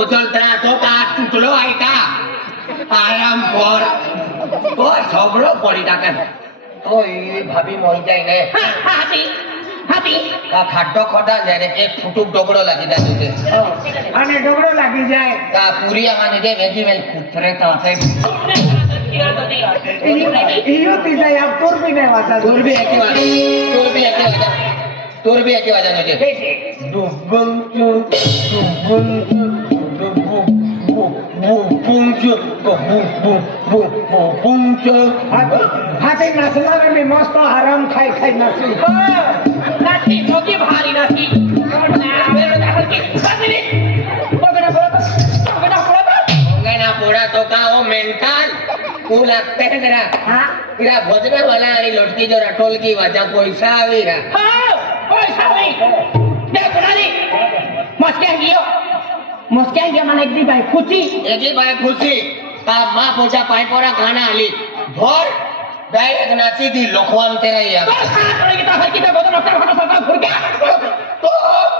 उछलता तो काट टूटलो आई का আরাম কর ও সবর পরি টাকা ওই ভাবি মই যাই না হাসি। ખાટો ખોટા જ્યારે એક ફૂટુક ડોકડો લાગી જાય છે અને ડોકડો લાગી જાય તા પૂરી મને જે વેજી વેલ કૂતરે તો છે ઈયો તીજા આપ તોર બી ને વાતા તોર બી એકી વાતા તોર બી એકી વાતા તોર બી એકી વાતા નો છે ડુબંગ ડુબંગ હાથે નાસનારા ને મસ્ત આરામ ખાઈ ખાઈ નાસી નાસી જોગી ભારી નાસી तो का ओ मेंटल तू लगते है तेरा हाँ तेरा भोजन वाला आई लटकी जो रटोल की वजह पैसा आवी रा हाँ पैसा आवी देख पुरानी मस्ती है ಮುಸ್ಕ್ಯಾಗ ಮನೆಗ್ದಿ ಬಾಯಿ ಖುಷಿ ಎಗ್ಲಿ ಬಾಯಿ ಖುಷಿ ತಾ ಮಾ ಪೂಜಾ ಪಾಯಿ ಪೋರ ಗಾನ ಅಲಿ ಭೋರ್ ಬಾಯಿ ಅಗ್ನಾಸಿ ದಿ ಲೋಖವಾನ್ ತೆರ ಯಾ ಸಾಕಡೆ ಗಿತಾ ಹಕ್ಕಿ ತಾ ಬೋದನ ಅಪ್ಪ ಹಣ ಸರ್ಕಾರ ಫುರ್ಕೆ तो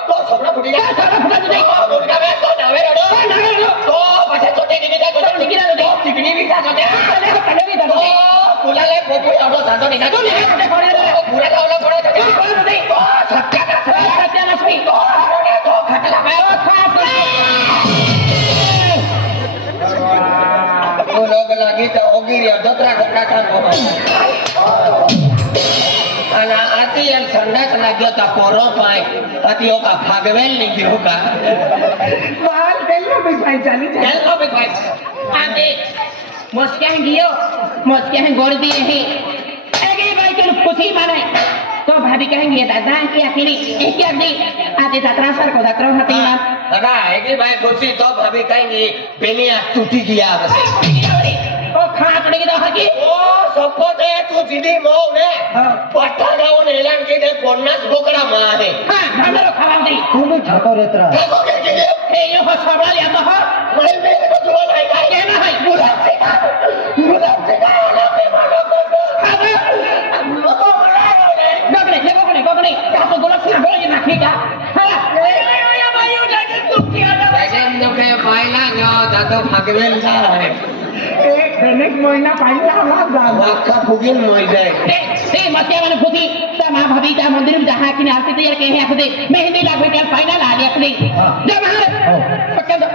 तो सबड़ा फुटी गया सबड़ा फुटा तो नहीं तो का मैं तो नावे रडो नावे रडो तो पछे छोटे निकि जा छोटे निकि जा तो चिकनी भी जा छोटे अरे कने भी जा तो फुला ले पोपो रडो सांतो निकि जा तो ले छोटे फोड़े पूरा का संडास लाग्यो त पोरो पाइ अति हो का फागवेल नहीं दियो का बाल बेलो भी पाइ चली बेलो भी पाइ आ देख मस्कह दियो मस्कह गोड़ दिए हैं अरे भाई तुम खुशी माने तो भाभी कहेंगे दादा की अकेली एक क्या दी आते दात्रा सर को दात्रा हाथी ना दादा एक भाई खुशी तो भाभी कहेंगी बेलिया टूटी गया बसे ખાકડી રાખી ઓ સપો તે તું જીદી મો ને પટાડાઓ ને એલાન કે દે કોન્નાસ બોકડા મારે હા ખામેરો ખાવાંદી તું મે ઠાકો રેતરા ઠાકો કે કે એ યો હો સવાલ યા મહ મને મે તો જોવા લાગ્યા કે ના હે મુલા મુલા টাকা থাকবেন যায় દરેક મહિના પાંચલા લાખ આખા ફૂગી મળી જાય એ મસ્યાવાને ફૂગી તમા ભાભી તા મંદિર માં જહા કિને આરતી તૈયાર કે હે ખુદે મહેંદી લાગે કે ફાઇનલ આ લે ખુદે જમા પક્કા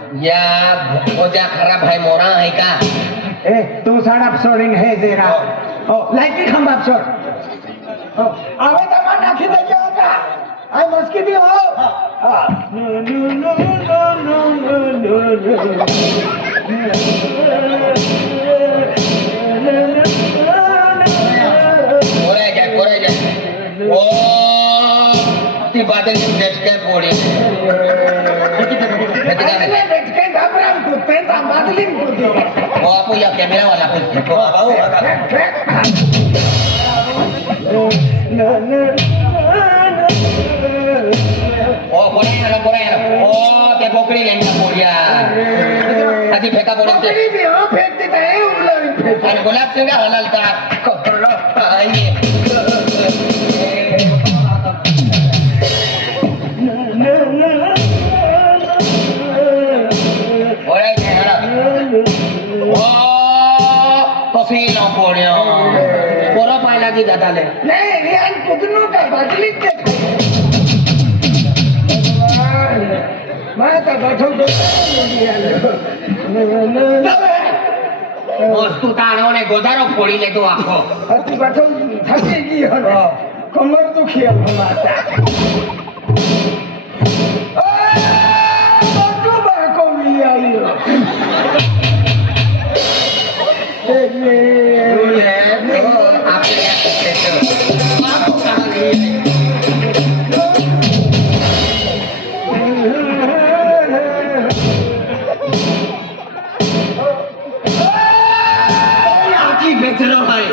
या भोजा खराब है मोरा है का ए तू साडा सोडीन हे जेरा ओ लाइकी खंबा सोड ओ आवे त मा नाखी दे के होता आई मस्की दी हो no no no no no no no no कोरे जा कोरे जा ओ ती बातें नेट के बोली mándale O apoya que me hago la Oh, ponéalo, ponéalo. Oh, que pocrilen la furia. Así peca por el tiempo. Ano, con la cena, con la alta. ન પડ્યો પોરો પાય લે. તો ગોધારો ફોડી લેતો આખો. હતી બેઠો થકી ગઈ હલો કમર દુખી હલો માતા.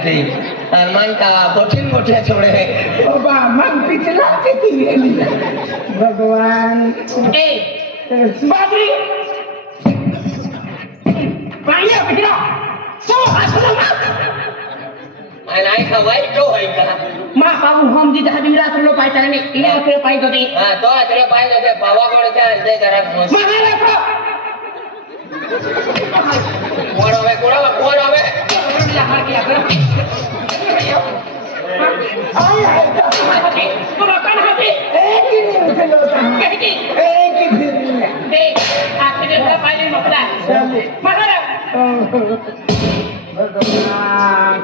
करते मानता कठिन मोठे छोड़े बाबा मन पिछला किती गेली भगवान ए बाबरी पाया बिकरा सो हसला मत आणि आई खवाई तो होय का मा बाबू हम दी दहा दिवस लो पाय चालने इले उतरे पाय गते हां तो आतरे पाय गते बाबा गोडच्या हृदय घरात मस्त मला नको कोण हवे कोणाला कोण हवे भगवान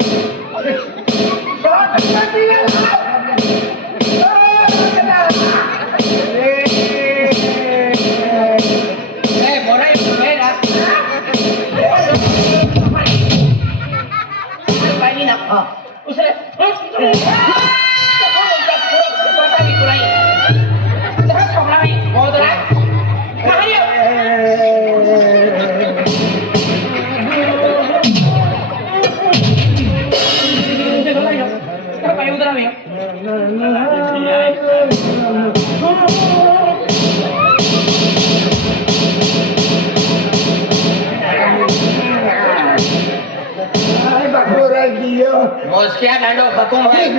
ગયો મોસ્યા ગાંડો ખકો મારી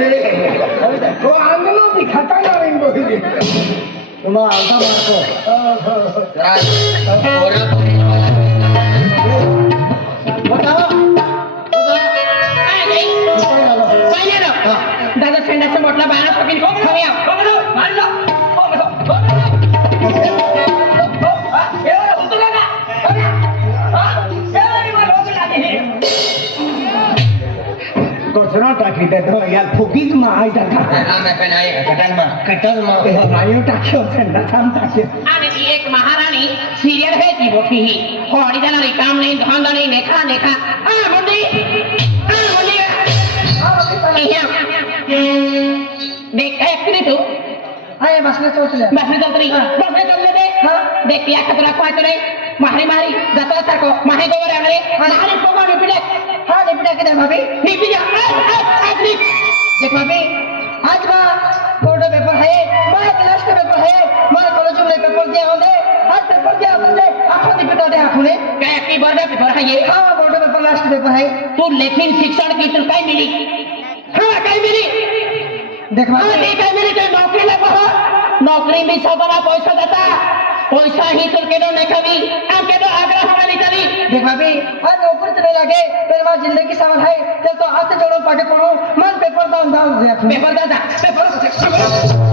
તો આંગલો બી ખાતા ના રહી બોલી તમાર આવતા મારતો રાજ ઓરા દાદા સંડાસનો મોટલા બાણા પકડીને ખવ્યા ढो या फुकित मा आइ दा का हाँ मैं पेन आइ कटल मा कटल मा ओ रायो टाकियो से न काम टाकियो आने जी एक महारानी सीरियल है जी बोकी ही होड़ी जाना रे काम नहीं धंधा नहीं लेखा लेखा आ मुंडी आ मुंडी देख एक रे तू आए बस ले चल चल बस ले चल रे हाँ देख या खतरा को आ रे माहे गोवर आहे मारी पोगा निपिडे हा लिपटा किती भाभी? निपिडे आज आज आज निप देख भाभी आज बा बोर्ड पेपर है मैं क्लास का पेपर है मैं कॉलेज में पेपर दिया होते. आज पेपर दिया होते. आखो दी पिटा दे आखो ने काय की बरं पेपर आहे? हाँ बोर्ड पेपर लास्ट पेपर है तू लेखिन शिक्षण की तू काय मिली? हाँ काय मिली? देख हाँ भाभी काय मिली? ते नौकरी लग नौकरी में सब बड़ा पैसा देता. ही तुर कभी हम के दो आग्रह हमारी कभी देख भाभी आज नौकरी नहीं लगे फिर हमारी ज़िंदगी सवाल है चल तो हाथ से जोड़ो पाके पढ़ो मन पेपर दान दान पेपर दादा पेपर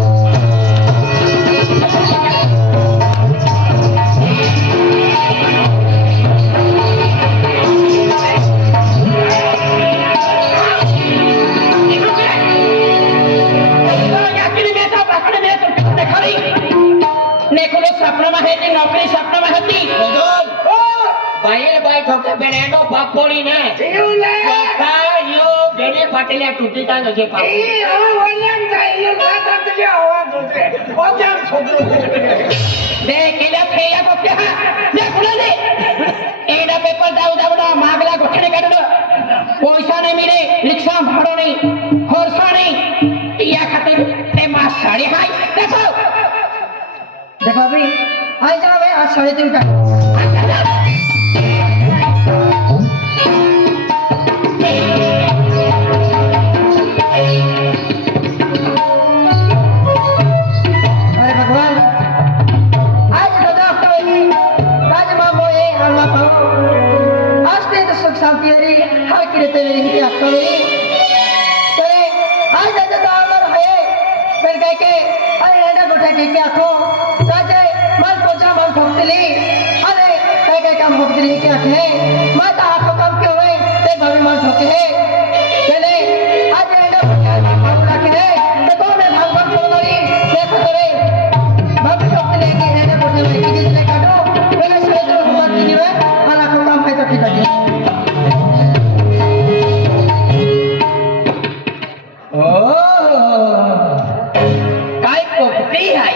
દેખલો સપનામાં હેતી નોકરી સપનામાં હતી ભાઈએ ભાઈ ઠોકે બેડેનો ભાગ પોડીને જીવલે કાયો બેડે પાટેલે તૂટી તા નથી પાપ એ હવે વલમ જાય એ માતા તલે આવા જોતે ઓજામ છોકરો બે કેલા કેયા કોકે ને ખુલે એડા પેપર દાવ દાવડા માગલા ગોઠણે કાઢડો પૈસા ને મિલે રિક્ષા ભાડો નહીં ખર્ચો નહીં ઈયા ખાતે એ માં સાડી હાય દેખો दादा आपली राज मामो ये हलवा पाओ आज ते तो सुख शांति हर की रहते मेरी हित आपका मेरी तरे आज दादा तो आमर है फिर कह के, अरे गोटा के क्या भक्तली अरे कह के काम भक्तली क्या है। माता आँखों काम क्यों है? ते भाभी मन ठोके है। चले आज रेडा गोटा भाव रखे है ते तो मैं भगवान को नरी देखो तरे भाभी भक्तली की रेडा गोटा में की जिसने काटो। पहले से तो हुआ की है। और आँखों काम है तो ठीक है काय कोपटी हाय?